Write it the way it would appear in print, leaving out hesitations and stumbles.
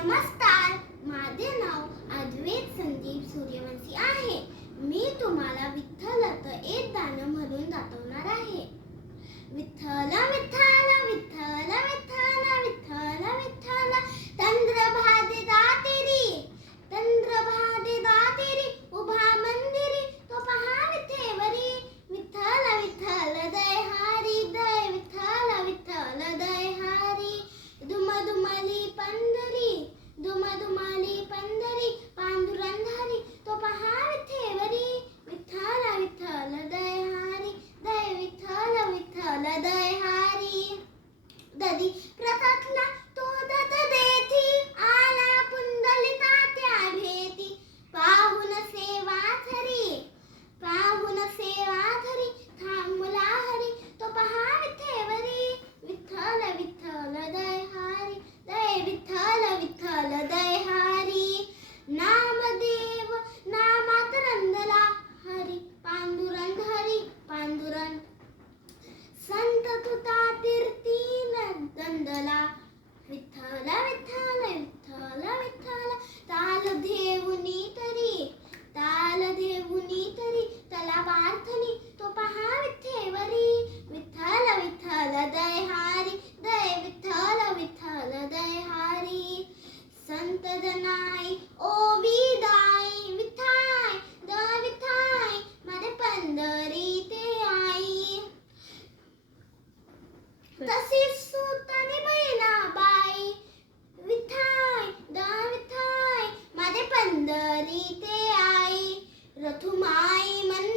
नमस्कार, माझे नाव अद्वैत संदीप सूर्यवंशी आहे. मी तुम्हाला विठ्ठलात एक गाणं म्हणून दाखवणार आहे. विठ्ठल विठ्ठल विठ्ठल विठ्ठल विठ्ठल विठ्ठल चंद्रभागे दातेरी चंद्रभागे दातेरी उभा मंदिरी तो पहा विठेवरी. विठ्ठल विठ्ठल दय हारी दय विठ्ठल विठ्ठल दय हारी. दुमदुमाली पंढरी दुमदुमाली पंढरी पांडुरंधारी तो पहा विठेवरी. विठ्ठल विठ्ठल दय हारी दय विठ्ठल विठ्ठल दय हारी. ददी प्रतातला तो दत देती आला पुंडलिका त्या भेटी. पाहुन सेवा धरी थांबला हरी तो पहा विठेवरी. विठ्ठल विठ्ठल दय हारी दय विठ्ठल विठ्ठल दय हारी. नामदेव नामात रंदला हरी पांडुरंग हरी पांडुरंग. संत तुता तीर्थी दंडला विठ्ठल विठ्ठल विठ्ठल विठ्ठल. ताल देऊनी तरी तला वार्थनी तो पहा विठेवरी. विठ्ठल विठ्ठल दय हारी दय विठ्ठल विठ्ठल दय हारी. संत जनाई ओवी दाई विठाय द विठाय माझे पंढरी ते आई. तशीच सुतनी बहिणाबाई विठाय द विठाय माझे पंढरी ते आई. रथुमाई मन